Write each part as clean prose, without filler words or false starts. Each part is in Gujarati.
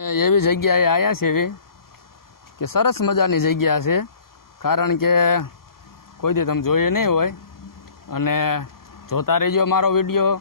એવી જગ્યાએ આવ્યા છે એવી કે સરસ મજાની જગ્યા છે, કારણ કે કોઈ દી તમે જોઈએ નહીં હોય અને જોતા રહેજો મારો વિડીયો,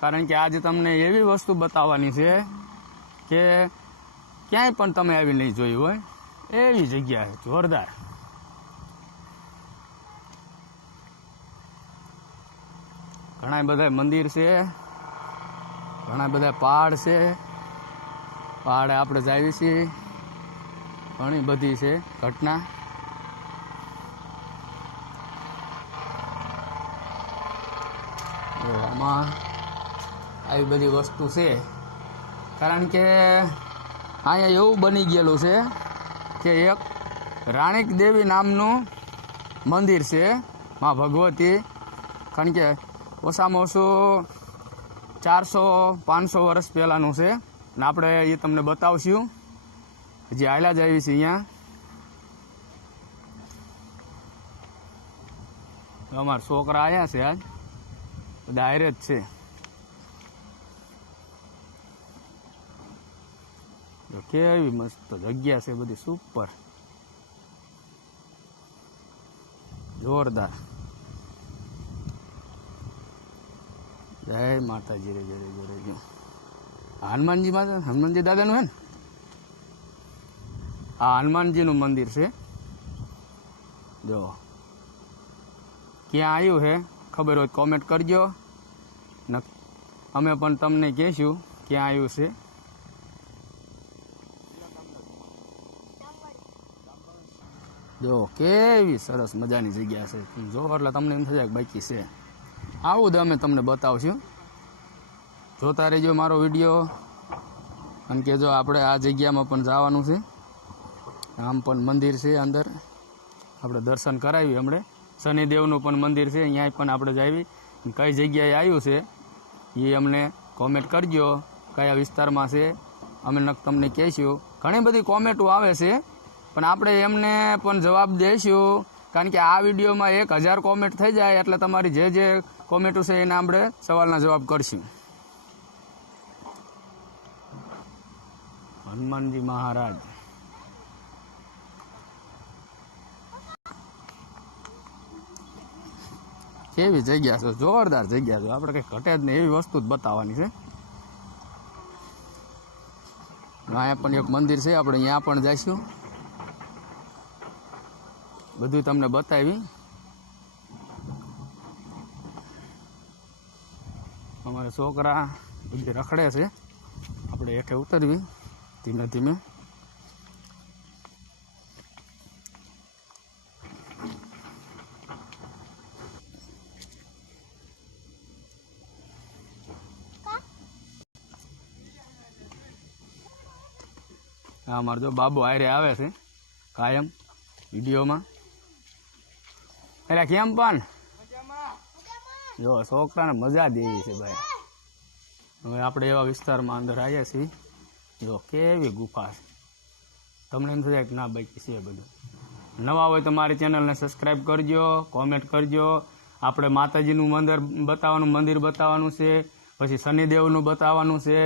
કારણ કે આજે તમને એવી વસ્તુ બતાવવાની છે કે ક્યાંય પણ તમે આવી નહીં જોઈ હોય એવી જગ્યા છે જોરદાર. ઘણા બધા મંદિર છે, ઘણા બધા પહાડ છે, પહાડે આપણે જાવી છીએ, ઘણી બધી છે ઘટના. આમાં આવી બધી વસ્તુ છે, કારણ કે અહીંયા એવું બની ગયેલું છે કે એક રાણીક દેવી નામનું મંદિર છે, માં ભગવતી. કારણ કે ઓછામાં ઓછું 400-500 વર્ષ પહેલાંનું છે ને આપણે એ તમને બતાવશું. હજી હાલ્યા જ આવી છે અહીંયા. અમારા છોકરા આવ્યા છે, આજ બધા હારે જ છે. કેવી મસ્ત જગ્યા છે, બધી સુપર જોરદાર. જય માતાજી રે, જય જય. હનુમાનજી માતા, હનુમાનજી દાદાનું હે ને? આ હનુમાનજીનું મંદિર છે. જો ક્યાં આવ્યું છે ખબર હોય કોમેન્ટ કરજો, ને અમે પણ તમને કહીશું ક્યાં આવ્યું છે. જો કેવી સરસ મજાની જગ્યા છે, જો એટલે તમને એમ થશે કે બાકી છે. આવું જ અમે તમને બતાવશું, જોતા રહેજો મારો વિડીયો. કારણ કે જો આપણે આ જગ્યામાં પણ જવાનું છે, આમ પણ મંદિર છે અંદર, આપણે દર્શન કરાવી. હમણાં શનિદેવનું પણ મંદિર છે, અહીંયા પણ આપણે જાવી. કઈ જગ્યાએ આવ્યું છે એ અમને કોમેન્ટ કરજો, કયા વિસ્તારમાં છે, અમે તમને કહીશું. ઘણી બધી કોમેન્ટો આવે છે, પણ આપણે એમને પણ જવાબ દઈશું. કારણ કે આ વિડીયોમાં 1000 કોમેન્ટ થઈ જાય એટલે તમારી જે કોમેન્ટો છે એના આપણે સવાલના જવાબ કરશું. હનુમાનજી મહારાજ કેવી જગ્યા છે, જોરદાર જગ્યા છે. આપણે કંઈ ઘટે જ નહીં એવી વસ્તુ જ બતાવવાની છે. અહીંયા પણ એક મંદિર છે, આપણે અહીંયા પણ જઈશું, બધું તમને બતાવી. અમારા છોકરા બધી રખડે છે, આપણે હેઠે ઉતરવી ધીમે ધીમે. હા, અમારો જો બાબુ હારે આવે છે કાયમ વિડીયોમાં. એટલે કેમ પણ જો છોકરાને મજા જ એવી છે ભાઈ. હવે આપણે એવા વિસ્તારમાં અંદર આવ્યા છીએ. જો કેવી ગુફા છે, તમને એમ થશે કે ના બાકી છે બધું. નવા હોય તો મારી ચેનલને સબસ્ક્રાઈબ કરજો, કોમેન્ટ કરજો. આપણે માતાજીનું મંદિર બતાવવાનું છે, પછી શનિદેવનું બતાવવાનું છે,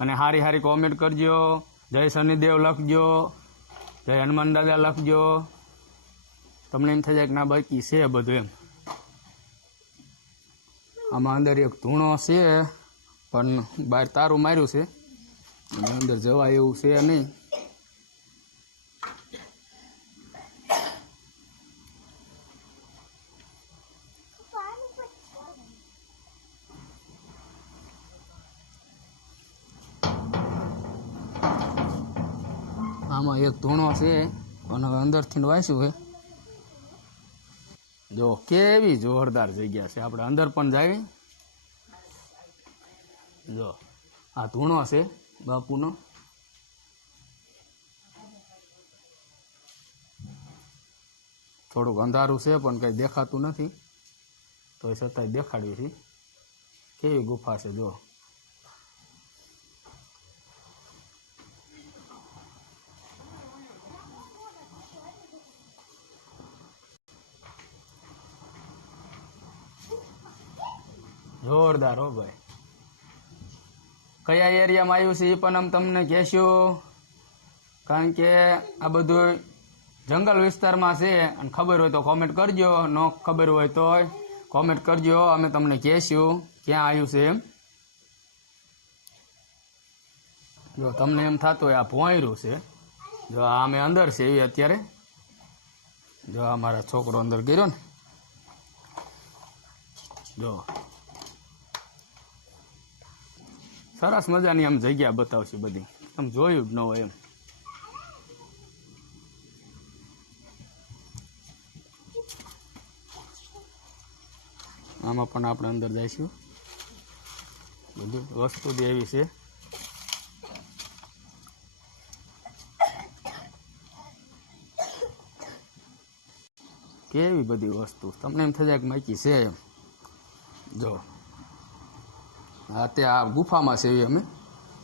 અને હારી હારી કોમેન્ટ કરજો. જય શનિદેવ લખજો, જય હનુમાન દાદા લખજો. તમને એમ થઈ જાય કે ના બાકી છે બધું એમ. આમાં અંદર એક ધૂણો છે, પણ બહાર તારું માર્યું છે, અને અંદર જવાય એવું છે નહીં. આમાં એક ધૂણો છે, પણ હવે અંદરથી વાંચ્યું છે. જો કેવી જોરદાર જગ્યા છે, આપણે અંદર પણ જાવી. જો આ ધૂણો છે બાપુનો. થોડુંક અંધારું છે, પણ કંઈ દેખાતું નથી, તો એ છતાંય દેખાડ્યું છે. કેવી ગુફા છે જો. જોરદાર હો ભાઈ. કયા એરિયામાં આવ્યું છે એ પણ અમે તમને કહેશું. કારણ કે આ બધું જંગલ વિસ્તારમાં છે અને ખબર હોય તો કોમેન્ટ કરજો, ન ખબર હોય તો કોમેન્ટ કરજો, અમે તમને કહેશું ક્યાં આવ્યું છે એમ. જો તમને એમ થતું હોય આ ભોંયરું છે, જો આ અમે અંદર છે એવી અત્યારે, જો આ મારા છોકરો અંદર ગયો ને, જો સરસ મજાની આમ જગ્યા બતાવશે બધી, તમે જોયું જ ન હોય એમ. આમાં પણ આપણે અંદર જઈશું, બધી વસ્તુ બી એવી છે. કેવી બધી વસ્તુ તમને એમ થઈ જાય કે માયકી છે એમ. જો હા તે આ ગુફામાં છે એવી અમે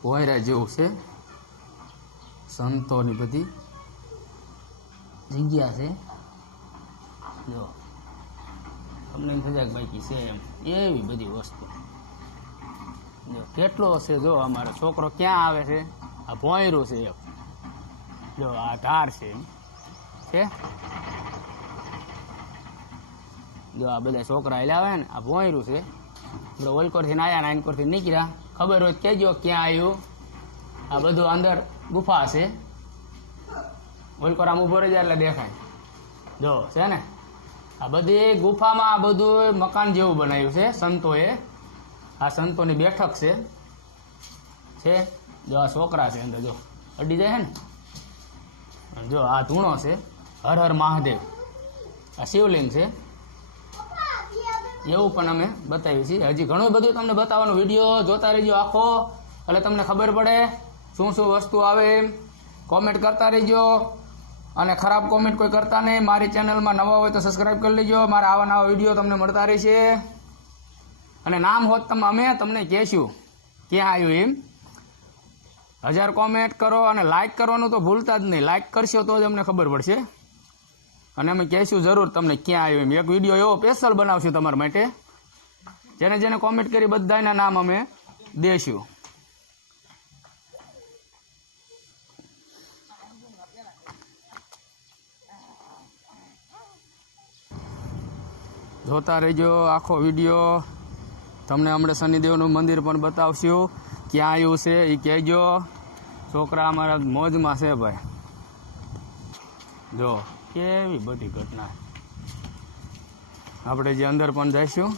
ભોંયરા જેવું છે, સંતોની બધી જગ્યા છે. જો તમને એમ થઈ જાય કે બાકી છે એમ, એવી બધી વસ્તુ. જો કેટલો છે, જો અમારો છોકરો ક્યાં આવે છે, આ ભોંયરું છે એમ. જો આ ધાર છે એમ છે. જો આ બધા છોકરા એટલે આવે ને, આ ભોંયરું છે. આપણે ઓલકોરથી આવ્યા ને આનકોરથી નીકળ્યા, ખબર હોય કહેજો ક્યાં આવ્યું. આ બધું અંદર ગુફા છે, ઓલકોર આમ ઉભો રહી જાય એટલે દેખાય. જો છે ને આ બધી ગુફામાં આ બધું મકાન જેવું બનાવ્યું છે સંતોએ. આ સંતોની બેઠક છે. જો આ છોકરા છે અંદર, જો અડી જાય છે ને. જો આ ધૂણો છે, હર હર મહાદેવ. આ શિવલિંગ છે, એવું પણ અમે બતાવીએ છીએ. હજી ઘણું બધું તમને બતાવવાનો વિડીયો જોતા રહેજો આખો, એટલે તમને ખબર પડે શું શું વસ્તુ આવે એમ. કોમેન્ટ કરતા રહેજો, અને ખરાબ કોમેન્ટ કોઈ કરતા નહીં. મારી ચેનલમાં નવા હોય તો સબસ્ક્રાઈબ કરી લેજો, મારા આવા નવા વિડીયો તમને મળતા રહેશે. અને નામ હોત અમે તમને કહેશું ક્યાં આવ્યું એમ. 1000 કોમેન્ટ કરો અને લાઇક કરવાનું તો ભૂલતા જ નહીં. લાઇક કરશો તો જ અમને ખબર પડશે, અને અમે કહેશું જરૂર તમને ક્યાં આવ્યું એમ. એક વિડીયો એવો સ્પેશિયલ બનાવશું તમારા માટે, જેને જેને કોમેન્ટ કરી બધાના નામ અમે દેશું. જોતા રહેજો આખો વિડીયો. તમને હમણાં શનિદેવનું મંદિર પણ બતાવશું ક્યાં આવ્યું છે એ કહેજો. છોકરા અમારા મોજમાં છે ભાઈ. જો કેવી બધી ઘટના. આપણે જે અંદર પણ જઈશું,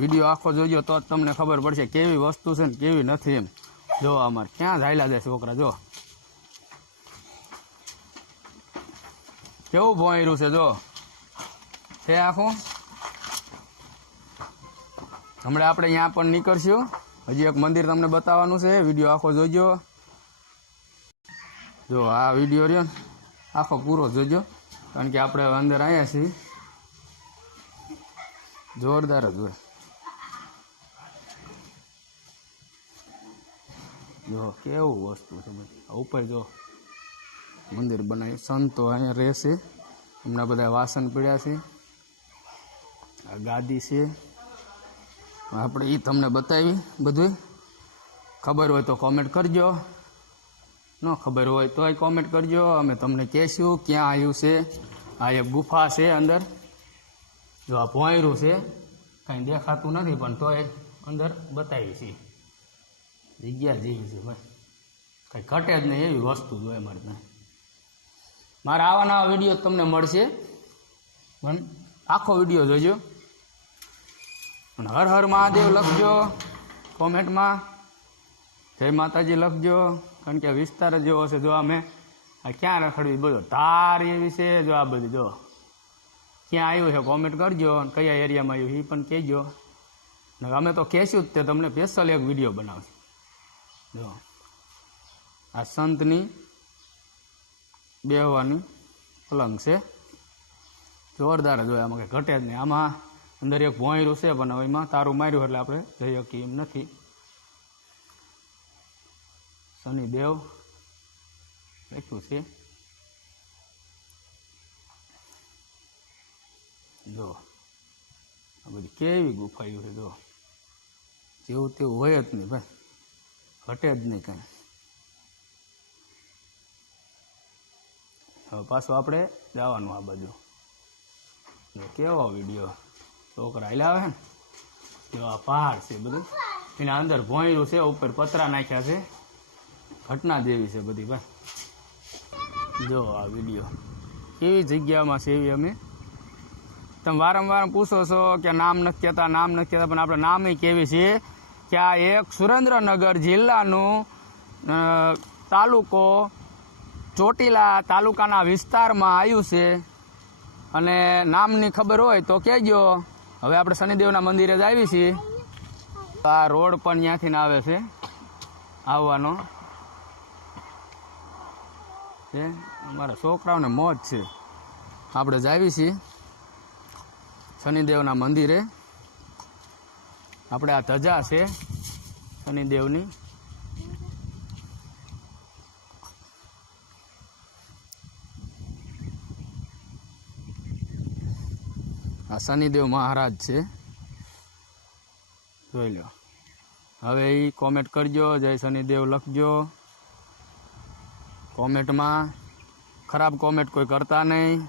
વિડીયો આખો જોજો તો જ તમને ખબર પડશે કેવી વસ્તુ છે ને કેવી નથી એમ. જો અમારે ક્યાં જાયલા જાય છોકરા, જો કેવું ભોંયરું છે. જો છે આખું. હમણાં આપણે અહીંયા પણ નીકળશું, હજી એક મંદિર તમને બતાવવાનું છે. વિડીયો આખો જોજો. જો આ વિડીયો રહ્યો આખો પૂરો જોજો, કારણ કે આપણે અંદર આવ્યા છીએ. જોરદાર જ હોય. જો કેવું વસ્તુ છે બધી. ઉપર જો મંદિર બનાવી, સંતો અહીંયા રહેશે. હમણાં બધા વાસણ પીડ્યા છે. આ ગાદી છે, આપણે એ તમને બતાવી બધું. ખબર હોય તો કોમેન્ટ કરજો, ન ખબર હોય તોય કોમેન્ટ કરજો, અમે તમને કહેશું ક્યાં આવ્યું છે. આ એક ગુફા છે અંદર. જો આ ભોંયરું છે, કંઈ દેખાતું નથી પણ તોય અંદર બતાવી છે. જગ્યા જેવી છે ભાઈ, કંઈ ઘટે જ નહીં એવી વસ્તુ જોઈએ મારે ત્યાં. મારા આવા નવા વિડીયો તમને મળશે, પણ આખો વિડીયો જોજો. અને હર હર મહાદેવ લખજો કોમેન્ટમાં, જય માતાજી લખજો, કારણ કે વિસ્તાર જ જેવો છે. જો અમે આ ક્યાં રખડવી, બધો ધાર એવી છે. જો આ બધી જો ક્યાં આવ્યું છે કોમેન્ટ કરજો, અને કયા એરિયામાં આવ્યું એ પણ કહેજો. અમે તો કહેશું જ તે તમને સ્પેશિયલ એક વિડીયો બનાવશું. જો આ સંતની બેહવાની પલંગ છે, જોરદાર જ હોય. આમાં કંઈ ઘટે જ નહીં. આમાં અંદર એક ભોંયરું છે, પણ હવે એમાં તારું માર્યું એટલે આપણે જઈ શકીએ એમ નથી. શનિદેવ લખ્યું છે. જો આ બધી કેવી ગુફાયું છે. જો જેવું તેવું હોય જ નહીં ભાઈ, ઘટે જ નહીં કાંઈ. હવે પાછું આપણે જવાનું આ બાજુ. કેવો વિડીયો છોકરા હાલ્યા આવે ને, જો આ પહાડ છે બધું, એના અંદર ભોંયરું છે, ઉપર પતરા નાખ્યા છે, ઘટના જેવી છે બધી ભાઈ. જો આ વિડીયો કેવી જગ્યામાં છે એવી. અમે તમે વારંવાર પૂછો છો કે નામ નથી કહેતા, નામ નથી કહેતા, પણ આપણે નામ કેવી છે કે આ એક સુરેન્દ્રનગર જિલ્લાનું તાલુકો ચોટીલા તાલુકાના વિસ્તારમાં આવ્યું છે. અને નામની ખબર હોય તો કહેજો. હવે આપણે શનિદેવના મંદિરે જ આવી છીએ. આ રોડ પણ ત્યાંથી આવે છે આવવાનો છે. અમારા છોકરાઓને મોજ છે. આપણે જ આવી છીએ શનિદેવના મંદિરે. આપણે આ ધજા છે શનિદેવની. આ શનિદેવ મહારાજ છે, જોઈ લો. હવે એ કોમેન્ટ કરજો, જય શનિદેવ લખજો કોમેન્ટમાં. ખરાબ કોમેન્ટ કોઈ કરતા નહીં.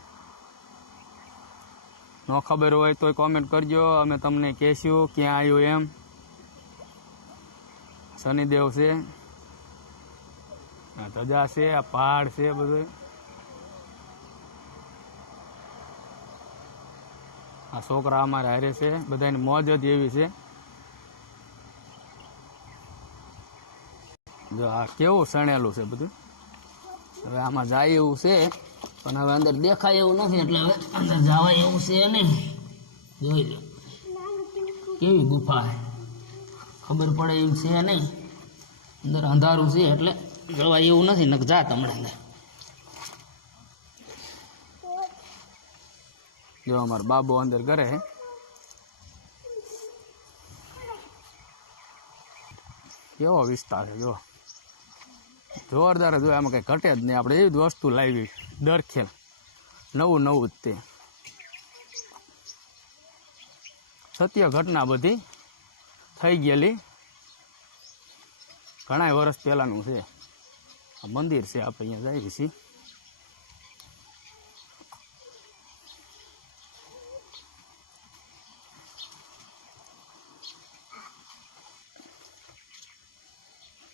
ન ખબર હોય તોય કોમેન્ટ કરજો, અમે તમને કહેશું ક્યાં આવ્યું એમ. શનિદેવ છે, આ ધજા છે, આ પહાડ છે બધું. આ છોકરા અમારે હારે છે, બધાની મોજ જ એવી છે. જો આ કેવું સણેલું છે બધું. હવે આમાં જાય એવું છે, પણ હવે અંદર દેખાય એવું નથી, એટલે હવે અંદર જવાય એવું છે નહીં. જોઈ લો કેવી ગુફા, ખબર પડે એમ છે નહીં. અંદર અંધારું છે એટલે જવાય એવું નથી. નક જા તમને અંદર. જો અમારો બાબો અંદર કરે હે. કેવો વિસ્તાર છે, જો જોરદાર જ હોય. આમાં કંઈ ઘટે જ નહીં. આપણે એવી જ વસ્તુ લાવી દરખેલ, નવું નવું જ તે. સત્ય ઘટના બધી થઈ ગયેલી, ઘણા વર્ષ પહેલાંનું છે. આ મંદિર છે, આપણે અહીંયા જઈએ છીએ.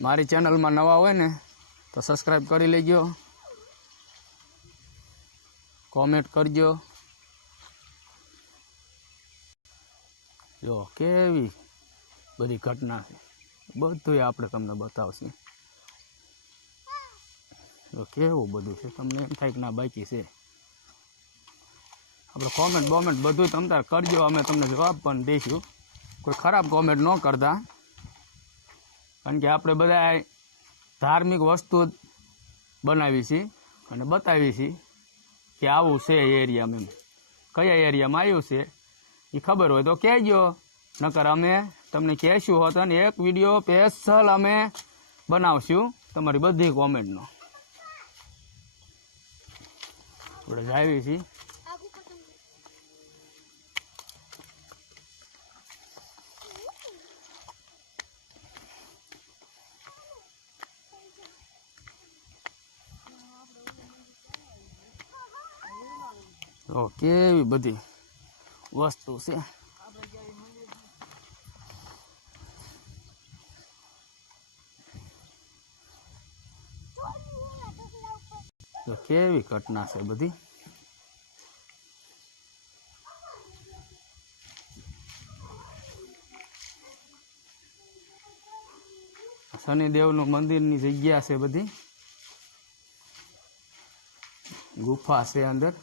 મારી ચેનલમાં નવા હોય ને તો સબસ્ક્રાઈબ કરી લેજો, કોમેન્ટ કરજો. જો કેવી બધી ઘટના છે, બધું આપણે તમને બતાવશું. જો કેવું બધું છે, તમને એમ થાય કે ના બાકી છે. આપણે કોમેન્ટ બોમેન્ટ બધું તમ તાર કરજો, અમે તમને જવાબ પણ દઈશું. કોઈ ખરાબ કોમેન્ટ ન કરતા, કારણ કે આપણે બધા ધાર્મિક વસ્તુ બનાવી છીએ અને બતાવી છીએ કે આવું છે એરિયામાં. એમ કયા એરિયામાં આવ્યું છે એ ખબર હોય તો કહેજો, નકર અમે તમને કહેશું હોત અને એક વિડીયો સ્પેશિયલ અમે બનાવશું તમારી બધી કોમેન્ટનો. આપણે જ આવી છીએ. તો કેવી બધી વસ્તુ છે. તો કેવી ઘટના છે બધી. શનિદેવનું મંદિરની જગ્યા છે બધી. ગુફા છે અંદર,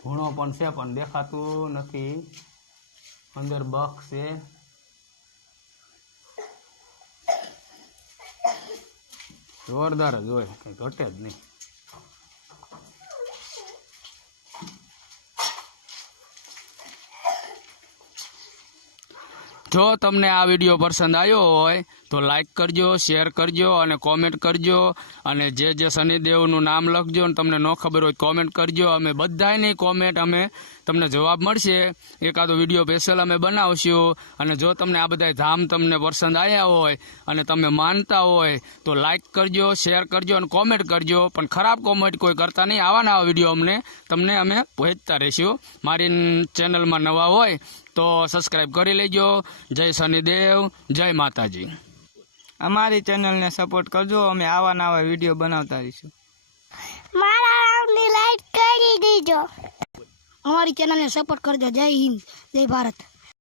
ધૂણો પણ છે પણ દેખાતું નથી. અંદર બખ છે. જોરદાર જ હોય, કઈ ઘટે જ નહીં. જો તમને આ વિડીયો પસંદ આવ્યો હોય તો લાઈક કરજો, શેર કરજો અને કોમેન્ટ કરજો. અને જે શનિદેવનું નામ લખજો અને તમને ન ખબર હોય કોમેન્ટ કરજો. અમે બધાની કોમેન્ટ અમે તમને જવાબ મળશે. એકાદો વિડીયો સ્પેશિયલ અમે બનાવશું. અને જો તમને આ બધા ધામ તમને પસંદ આવ્યા હોય અને તમે માનતા હોય તો લાઈક કરજો, શેર કરજો અને કોમેન્ટ કરજો. પણ ખરાબ કોમેન્ટ કોઈ કરતા નહીં. આવા નવા વિડીયો તમને અમે પહોંચતા રહીશું. મારી ચેનલમાં નવા હોય તો સબસ્ક્રાઈબ કરી લેજો. જય શનિદેવ, જય માતાજી. અમારી ચેનલને સપોર્ટ કરજો. અમે આવા નવા વિડીયો બનાવતા રહીશું. મારા નામની લાઈક કરી દીજો. અમારી ચેનલને સપોર્ટ કરજો. જય હિન્દ, જય ભારત.